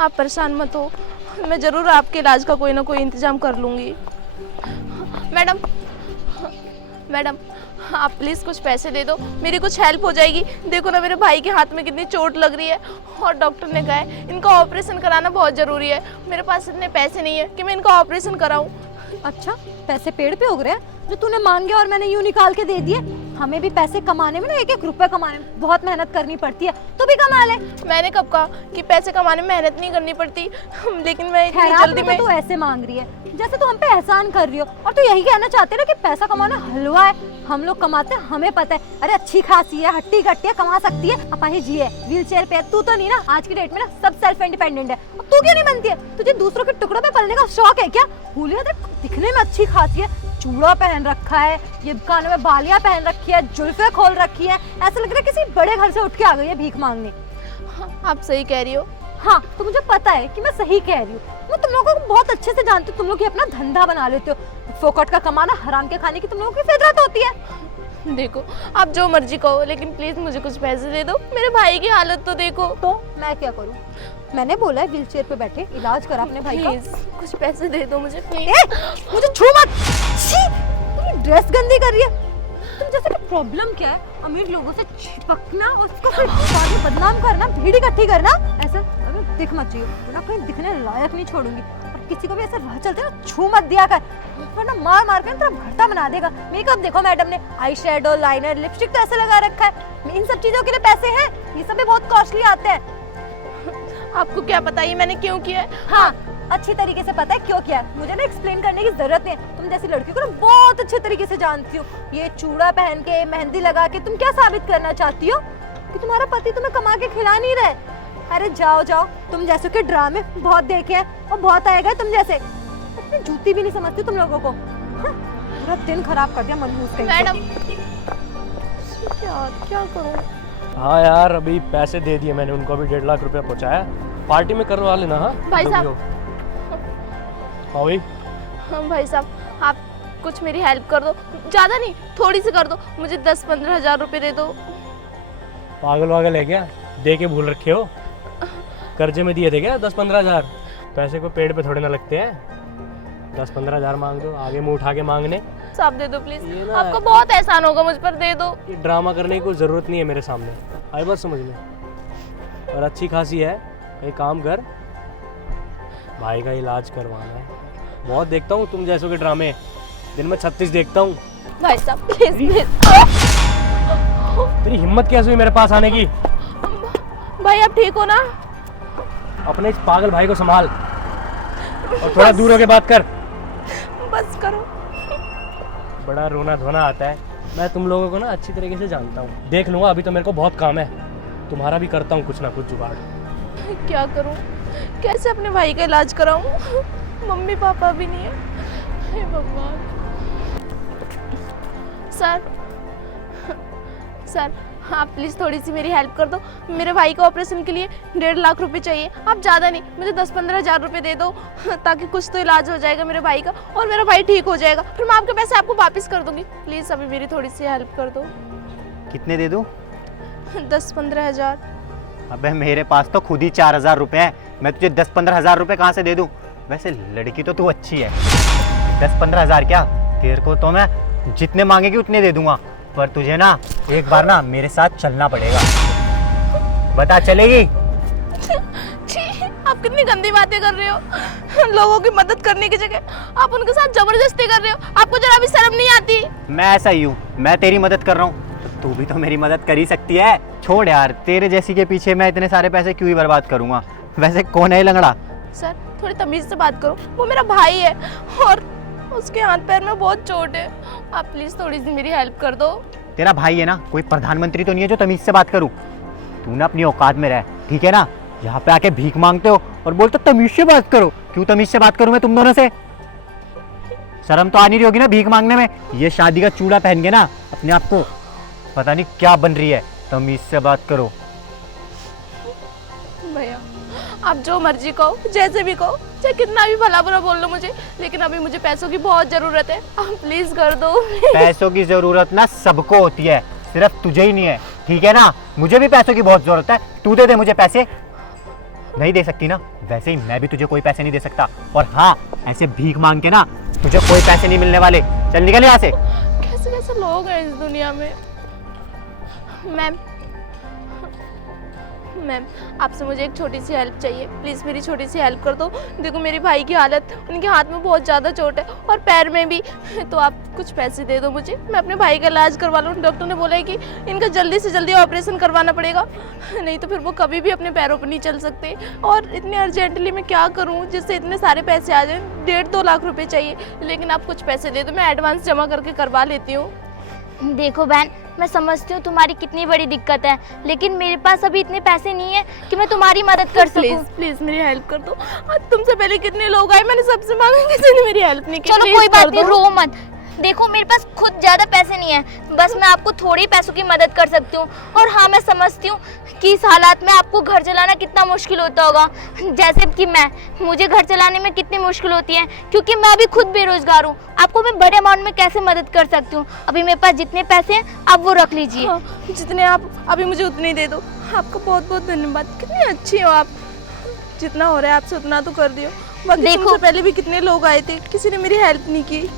आप परेशान मत हो, मैं ज़रूर आपके इलाज का कोई ना कोई इंतज़ाम कर लूँगी। मैडम, मैडम आप प्लीज़ कुछ पैसे दे दो, मेरी कुछ हेल्प हो जाएगी। देखो ना मेरे भाई के हाथ में कितनी चोट लग रही है और डॉक्टर ने कहा है इनका ऑपरेशन कराना बहुत ज़रूरी है। मेरे पास इतने पैसे नहीं है कि मैं इनका ऑपरेशन कराऊं। अच्छा, पैसे पेड़ पे उग रहे हैं जो तूने मांगे और मैंने यूं निकाल के दे दिए। हमें भी पैसे कमाने में ना, एक एक रुपए कमाने में बहुत मेहनत करनी पड़ती है, तू भी कमा ले। मैंने कब कहा कि पैसे कमाने में मेहनत नहीं करनी पड़ती, लेकिन मैं इतनी खैरात जल्दी में तो तू ऐसे मांग रही है जैसे तू हम पे एहसान कर रही हो, और तू यही कहना चाहते है ना कि पैसा कमाना हलवा है। हम लोग कमाते हैं, हमें पता है। अरे अच्छी खासी है, हट्टी कट्टी है, कमा सकती है, अपाहिज है, व्हील चेयर पे है। तू तो नहीं ना, आज की डेट में ना सब सेल्फ इंडिपेंडेंट है। अब तू क्यों नहीं बनती है? तुझे दूसरों के टुकड़ों पे पलने का शौक है क्या? हुलिया देख, दिखने में अच्छी खासी है, चूड़ा पहन रखा है, ये कानों में बालियां पहन रखी है, जुल्फे खोल रखी है, ऐसा लग रहा है किसी बड़े घर से उठ के आ गई है भीख मांगने। आप सही कह रही हो। हाँ, तो मुझे पता है कि मैं सही कह रही हूँ। मैं तुम लोगों को बहुत अच्छे से जानती हूँ। तुम लोग ये अपना धंधा बना लेते हो, फोकट का कमाना, हराम के खाने की तुम लोगों की फितरत होती है। देखो आप जो मर्जी कहो, लेकिन प्लीज मुझे कुछ पैसे दे दो। मेरे भाई की हालत तो देखो। तो मैं क्या करूँ? मैंने बोला है व्हील चेयर पे बैठे इलाज करा अपने भाई का। कुछ पैसे दे दो मुझे प्लीज। मुझे छू मत। छी, तुम ड्रेस गंदी कर रही है। तुम जैसे कि प्रॉब्लम क्या है? अमीर लोगों से चिपकना, उसको फिर बाद में बदनाम करना, भीड़ इकट्ठी करना, ऐसा दिख मत चाहिए। ना कहीं दिखने लायक नहीं छोड़ूंगी। और किसी को भी ऐसे राह चलते ना छू मत दिया कर, वरना मार मार के तेरा भरता बना देगा। मेकअप देखो मैडम ने, आई शेडो, लाइनर, लिपस्टिक तो ऐसे लगा रखा है। इन सब चीजों के लिए पैसे हैं? ये सब भी बहुत कॉस्टली आते हैं। आपको क्या पता ये मैंने क्यों किया है? हाँ, अच्छी तरीके से पता है क्यों किया है। मुझे ना एक्सप्लेन करने की जरूरत नहीं है। तुम जैसी लड़की को ना बहुत अच्छे तरीके से जानती हो। ये चूड़ा पहन के, मेहंदी लगा के तुम क्या साबित करना चाहती हो? कि तुम्हारा पति तुम्हें कमा के खिला नहीं रहा है। अरे जाओ जाओ, तुम जैसे के ड्रामे बहुत देखे हैं और बहुत आएगा तुम जैसे। इतनी जूती भी नहीं समझती तुम लोगों को। पूरा दिन खराब कर दिया मनहूस कहीं। मैडम क्या करूं? हाँ यार, अभी पैसे दे दिए मैंने उनको, अभी 1.5 लाख रुपया पहुँचाया। पार्टी में करवा लेना। हाँ भाई जो भी साहब। हो। हाँ भाई। हाँ भाई साहब, आप कुछ मेरी हेल्प कर दो। ज़्यादा नहीं, थोड़ी सी कर दो। मुझे 10-15 हज़ार रुपये दे दो। पागल वागल है क्या? दे के भूल रखे हो? कर्जे में दिए थे क्या 10-15 हज़ार? पैसे को पेड़ पे थोड़े ना लगते हैं। 10-15 हज़ार मांग दो, आगे मुँह उठा के मांगने। साहब दे दो प्लीज, ये ना- आपको बहुत एहसान होगा मुझ पर, दे दो। ये ड्रामा करने की कोई ज़रूरत नहीं है मेरे सामने, आई बात समझ में। और अच्छी खासी है, एक काम कर, भाई का इलाज करवाना है। बहुत देखता हूँ तुम जैसों के ड्रामे, दिन में 36 देखता हूँ। भाई साहब प्लीज प्लीज। तेरी हिम्मत कैसे हुई मेरे पास आने की? भाई आप ठीक हो ना? अपने इस पागल भाई को संभाल और थोड़ा दूर होके बात कर। बस करो। बड़ा रोना धोना आता है। मैं तुम लोगों को ना अच्छी तरीके से जानता हूँ, देख लूँगा। अभी तो मेरे को बहुत काम है, तुम्हारा भी करता हूँ कुछ ना कुछ जुगाड़। क्या करूं, कैसे अपने भाई का इलाज कराऊं? मम्मी पापा भी नहीं है। हे भगवान। सर आप प्लीज़ थोड़ी सी मेरी हेल्प कर दो। मेरे भाई का ऑपरेशन के लिए 1.5 लाख रुपए चाहिए। आप ज़्यादा नहीं, मुझे 10-15 हज़ार रुपये दे दो, ताकि कुछ तो इलाज हो जाएगा मेरे भाई का और मेरा भाई ठीक हो जाएगा। फिर मैं आपके पैसे आपको वापस कर दूंगी। प्लीज़ अभी मेरी थोड़ी सी हेल्प कर दो। कितने दे दूं? 10-15 हज़ार। अबे मेरे पास तो खुद ही 4,000 रुपए है। मैं तुझे 10-15 हज़ार रुपए कहाँ से दे दूं? वैसे लड़की तो तू अच्छी है। 10-15 हज़ार क्या, तेरे को तो मैं जितने मांगेगी उतने दे दूंगा। पर तुझे ना एक बार ना मेरे साथ चलना पड़ेगा। बता, चलेगी? छी, आप कितनी गंदी बातें कर रहे हो। लोगों की मदद करने की जगह आप उनके साथ जबरदस्ती कर रहे हो। आपको जरा भी शर्म नहीं आती? मैं ऐसा ही हूँ, मैं तेरी मदद कर रहा हूँ तो तू भी तो मेरी मदद कर ही सकती है। छोड़ यार, तेरे जैसी के पीछे मैं इतने सारे पैसे क्यों ही बर्बाद करूँगा। वैसे कौन है ये लंगड़ा? सर थोड़ी तमीज से बात करो, वो मेरा भाई है और उसके हाथ पैर में बहुत चोट है। आप प्लीज थोड़ी सी मेरी हेल्प कर दो। तेरा भाई है ना, कोई प्रधानमंत्री तो नहीं है जो तमीज से बात करूं। तू ना अपनी औकात में रह, ठीक है ना? यहाँ पे आके भीख मांगते हो और बोलते तमीज से बात करो। क्यों तमीज से बात करूं मैं तुम दोनों से? शर्म तो आनी रही होगी ना भीख मांगने में। ये शादी का चूड़ा पहन के ना अपने आप को पता नहीं क्या बन रही है। तमीज से बात करो। भैया आप जो मर्जी कहो, जैसे भी कहो, चाहे कितना भी भला बुरा बोल लो मुझे, लेकिन अभी मुझे पैसों की बहुत जरूरत है। आप प्लीज कर दो। पैसों की जरूरत ना सबको होती है, सिर्फ तुझे ही नहीं है, ठीक है ना? मुझे भी पैसों की बहुत जरूरत है। तू दे दे मुझे पैसे। नहीं दे सकती ना, वैसे ही मैं भी तुझे कोई पैसे नहीं दे सकता। और हाँ, ऐसे भीख मांग के ना तुझे कोई पैसे नहीं मिलने वाले। चल निकल यहाँ से। कैसे कैसे लोग हैं इस दुनिया में। मैम मैम, आपसे मुझे एक छोटी सी हेल्प चाहिए, प्लीज़ मेरी छोटी सी हेल्प कर दो। देखो मेरे भाई की हालत, उनके हाथ में बहुत ज़्यादा चोट है और पैर में भी, तो आप कुछ पैसे दे दो मुझे, मैं अपने भाई का इलाज करवा लूँ। डॉक्टर ने बोला है कि इनका जल्दी से जल्दी ऑपरेशन करवाना पड़ेगा, नहीं तो फिर वो कभी भी अपने पैरों पर नहीं चल सकते। और इतने अर्जेंटली मैं क्या करूँ जिससे इतने सारे पैसे आ जाएँ। 1.5-2 लाख रुपये चाहिए, लेकिन आप कुछ पैसे दे दो, मैं एडवांस जमा करके करवा लेती हूँ। देखो बहन, मैं समझती हूँ तुम्हारी कितनी बड़ी दिक्कत है, लेकिन मेरे पास अभी इतने पैसे नहीं है कि मैं तुम्हारी मदद कर सकूँ। प्लीज प्लीज मेरी हेल्प कर दो। आज तुमसे पहले कितने लोग आए, मैंने सबसे मांगा, किसी ने मेरी हेल्प नहीं की। चलो Please कोई कर बात नहीं, दो। रो मत। देखो मेरे पास खुद ज़्यादा पैसे नहीं है, बस मैं आपको थोड़ी ही पैसों की मदद कर सकती हूँ। और हाँ, मैं समझती हूँ कि इस हालात में आपको घर चलाना कितना मुश्किल होता होगा। जैसे कि मुझे घर चलाने में कितनी मुश्किल होती है, क्योंकि मैं अभी खुद बेरोजगार हूँ। आपको मैं बड़े अमाउंट में कैसे मदद कर सकती हूँ? अभी मेरे पास जितने पैसे हैं आप वो रख लीजिए। हाँ, जितने आप अभी मुझे उतने ही दे दो। आपका बहुत बहुत धन्यवाद, कितनी अच्छी हो आप। जितना हो रहा है आपसे उतना तो कर दियो। बाकी देखो- तुमसे पहले भी कितने लोग आए थे, किसी ने मेरी हेल्प नहीं की।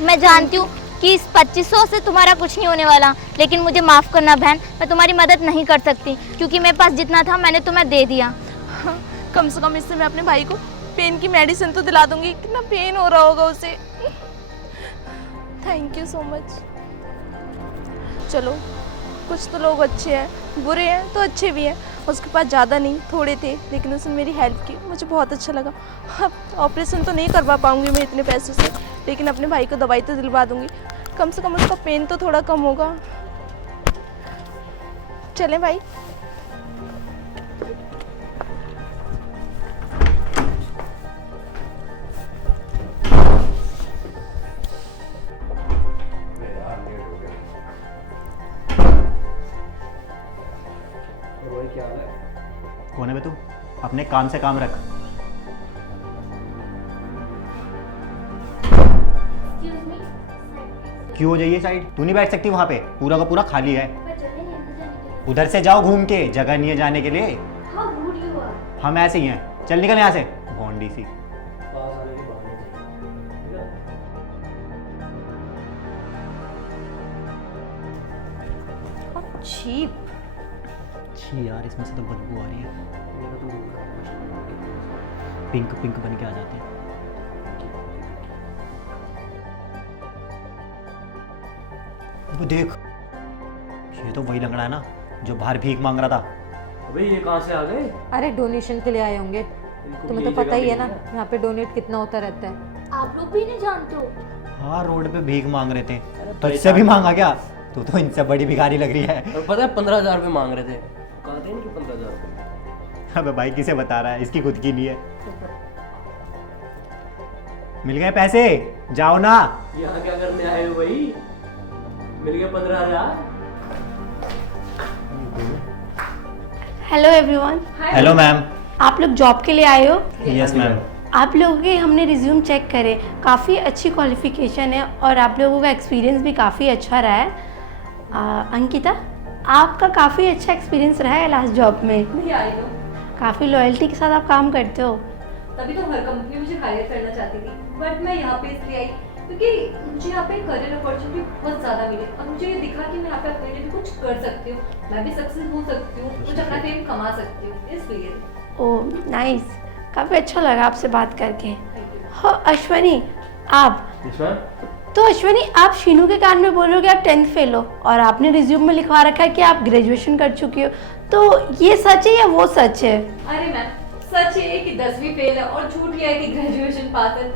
मैं जानती हूँ कि इस 2500 से तुम्हारा कुछ नहीं होने वाला, लेकिन मुझे माफ़ करना बहन, मैं तुम्हारी मदद नहीं कर सकती, क्योंकि मेरे पास जितना था मैंने तुम्हें दे दिया। हाँ, कम से कम इससे मैं अपने भाई को पेन की मेडिसिन तो दिला दूंगी। कितना पेन हो रहा होगा उसे। Thank you so much. चलो, कुछ तो लोग अच्छे हैं, बुरे हैं तो अच्छे भी हैं। उसके पास ज़्यादा नहीं, थोड़े थे, लेकिन उसने मेरी हेल्प की, मुझे बहुत अच्छा लगा। अब ऑपरेशन तो नहीं करवा पाऊंगी मैं इतने पैसों से, लेकिन अपने भाई को दवाई तो दिलवा दूंगी। कम से कम उसका पेन तो थोड़ा कम होगा। चलें भाई। कौन है बे तू? अपने काम से काम रख। क्यों हो जाइए साइड? तू नहीं बैठ सकती वहाँ पे, पूरा का पूरा खाली है। उधर से जाओ घूम के, जगह नहीं है जाने के लिए। हम ऐसे ही हैं, चल निकल यहाँ से भोंडी सी। छी, छी यार, इसमें से तो बदबू आ रही है। पिंक पिंक बन के आ जाते हैं। वो देख, ये तो वही लंगड़ा है ना जो बाहर भीख मांग रहा था। अबे ये कहाँ से आ गए? अरे डोनेशन के लिए आए होंगे। तुम्हें तो पता ही है ना यहाँ पे डोनेट कितना होता रहता है। आप लोग भी नहीं जानते हो? हाँ, रोड पे भीख मांग रहे थे, तो इससे भी मांगा क्या? तू तो इनसे बड़ी भिखारी लग रही है। और पता है 15,000 रुपये मांग रहे थे। कहा थे इनके 15,000 रुपये। अबे भाई, किसे बता रहा है? इसकी खुद की नहीं है। मिल गए पैसे, जाओ ना। यहाँ क्या करने आए हो भाई? मिल गए 15,000। Hello everyone. Hello ma'am. आप लोग जॉब के लिए आए हो? Yes ma'am. आप लोगों के हमने रिज्यूम चेक करे, काफ़ी अच्छी क्वालिफिकेशन है और आप लोगों का एक्सपीरियंस भी काफ़ी अच्छा रहा है। अंकिता, आपका काफ़ी अच्छा एक्सपीरियंस रहा है लास्ट जॉब में। काफ़ी लॉयल्टी के साथ आप काम करते हो। तभी तो हर कंपनी मुझे हायर करना चाहती थी, बट मैं यहाँ पे इसलिए आई क्योंकि मुझे यहाँ पे करियर अपॉर्चुनिटी बहुत ज़्यादा मिली और मुझे ये दिखा कि मैं यहाँ पे अपने लिए भी कुछ कर सकती हूँ, मैं भी सक्सेस हो सकती हूँ, कुछ अपना फेम कमा सकती हूँ, इसलिए। ओह नाइस, काफ़ी अच्छा लगा आपसे बात करके। हाँ अश्वनी, आप तो अश्वनी, आप शीनू के कान में बोल रहे हो कि आप 10th फेल हो और आपने रिज्यूम में लिखवा रखा है कि आप ग्रेजुएशन कर चुकी हो, तो ये सच है या वो सच है? अरे मैम, सच ये है कि 10वीं फेल है और झूठ ये है कि ग्रेजुएशन पास है।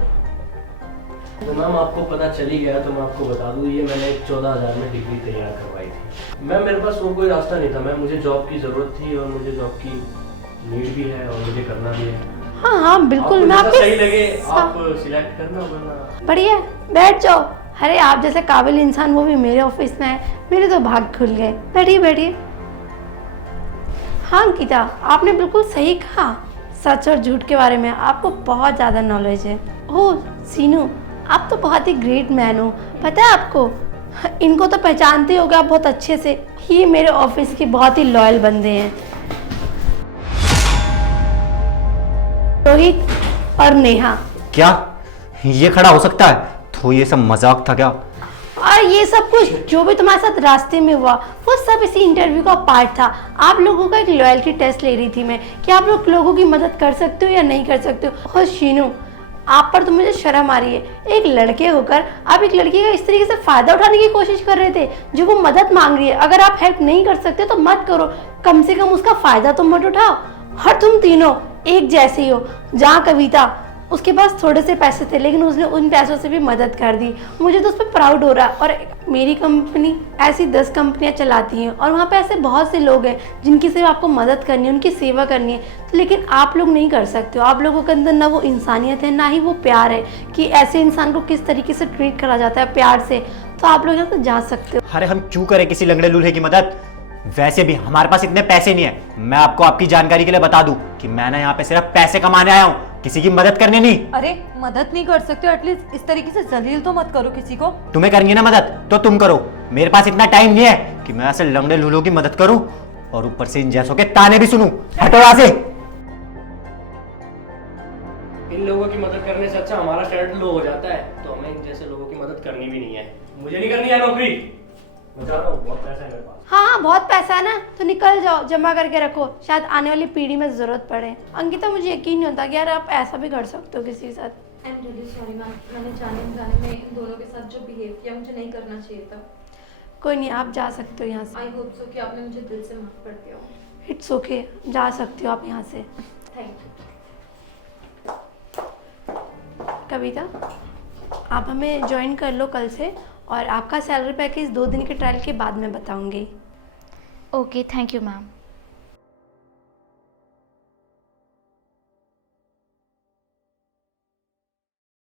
तो मैम आपको पता चल ही गया तो मैं आपको बता दूं, ये मैंने 14,000 में डिग्री तैयार करवाई थी। मैम मेरे पास और कोई रास्ता नहीं था, मैम मुझे जॉब की ज़रूरत थी और मुझे जॉब की नीड भी है और मुझे करना भी है। हाँ हाँ बिल्कुल, आपको मैं जैसा आपके सही लगे आप सिलेक्ट करना, वरना बढ़िया, बैठ जाओ। अरे आप जैसे काबिल इंसान वो भी मेरे ऑफिस में है, मेरे तो भाग खुल गए। बैठिए बैठिए। हाँ अंकिता, आपने बिल्कुल सही कहा, सच और झूठ के बारे में आपको बहुत ज़्यादा नॉलेज है। ओह सीनू, आप तो बहुत ही ग्रेट मैन हो। पता है आपको, इनको तो पहचानते होगे आप बहुत अच्छे से, ये मेरे ऑफिस के बहुत ही लॉयल बंदे हैं। रोहित और नेहा। क्या ये खड़ा हो सकता है? तो ये सब मजाक था क्या? और ये सब कुछ जो भी तुम्हारे साथ रास्ते में हुआ वो सब इसी इंटरव्यू का पार्ट था। आप लोगों का एक लॉयल्टी टेस्ट ले रही थी मैं कि आप लोगों की मदद कर सकते हो या नहीं कर सकते हो। और शीनू, आप पर तो मुझे शर्म आ रही है। एक लड़के होकर आप एक लड़की का इस तरीके से फायदा उठाने की कोशिश कर रहे थे जो वो मदद मांग रही है। अगर आप हेल्प नहीं कर सकते तो मत करो, कम से कम उसका फायदा तो मत उठाओ। और तुम तीनों एक जैसे ही हो। जहाँ कविता, उसके पास थोड़े से पैसे थे लेकिन उसने उन पैसों से भी मदद कर दी। मुझे तो उस पर प्राउड हो रहा है। और मेरी कंपनी ऐसी 10 कंपनियां चलाती हैं और वहाँ पे ऐसे बहुत से लोग हैं जिनकी सिर्फ आपको मदद करनी है, उनकी सेवा करनी है। तो लेकिन आप लोग नहीं कर सकते हो। आप लोगों के अंदर ना वो इंसानियत है ना ही वो प्यार है कि ऐसे इंसान को किस तरीके से ट्रीट करा जाता है प्यार से। तो आप लोग यहाँ से जा सकते हो। अरे हम क्यों करें किसी लंगड़े लूल्हे की मदद? वैसे भी हमारे पास इतने पैसे नहीं है। मैं आपको आपकी जानकारी के लिए बता दूं कि मैं ना यहाँ पे सिर्फ पैसे कमाने आया हूँ, किसी की मदद करने नहीं। अरे मदद नहीं कर सकते हो, एटलीस्ट इस तरीके से जलील तो मत करो किसी को। तुम्हें करनी ना मदद तो तुम करो, मेरे पास इतना टाइम नहीं है कि मैं ऐसे लंगड़े लूल्हों की मदद करूं और ऊपर से इन जैसों के ताने भी सुनूं। हटो यहाँ से। इन लोगों की मदद करने से अच्छा हमारा स्टैंडर्ड लो हो जाता है, तो हमें इन जैसे लोगों की मदद करनी भी नहीं है। मुझे नहीं करनी है नौकरी, मैं चाह रहा हूँ, बहुत पैसा है मेरे पास। हाँ, बहुत पैसा है ना, तो निकल जाओ, जमा करके रखो, शायद आने वाली पीढ़ी में ज़रूरत पड़े। अंकिता, मुझे यकीन नहीं होता कि यार आप ऐसा भी कर सकते हो किसी के साथ। I am really sorry ma'am, मैंने जाने में इन दोनों के साथ जो बिहेव किया मुझे नहीं करना चाहिए था। कोई नहीं, आप जा सकते हो यहाँ से। आई होप सो कि आपने मुझे दिल से माफ कर दिया हो। इट्स ओके, जा सकते हो आप यहाँ से। Thank you. कविता, आप हमें ज्वाइन कर लो कल से, और आपका सैलरी पैकेज 2 दिन के ट्रायल के बाद में बताऊंगी। Okay, thank you ma'am.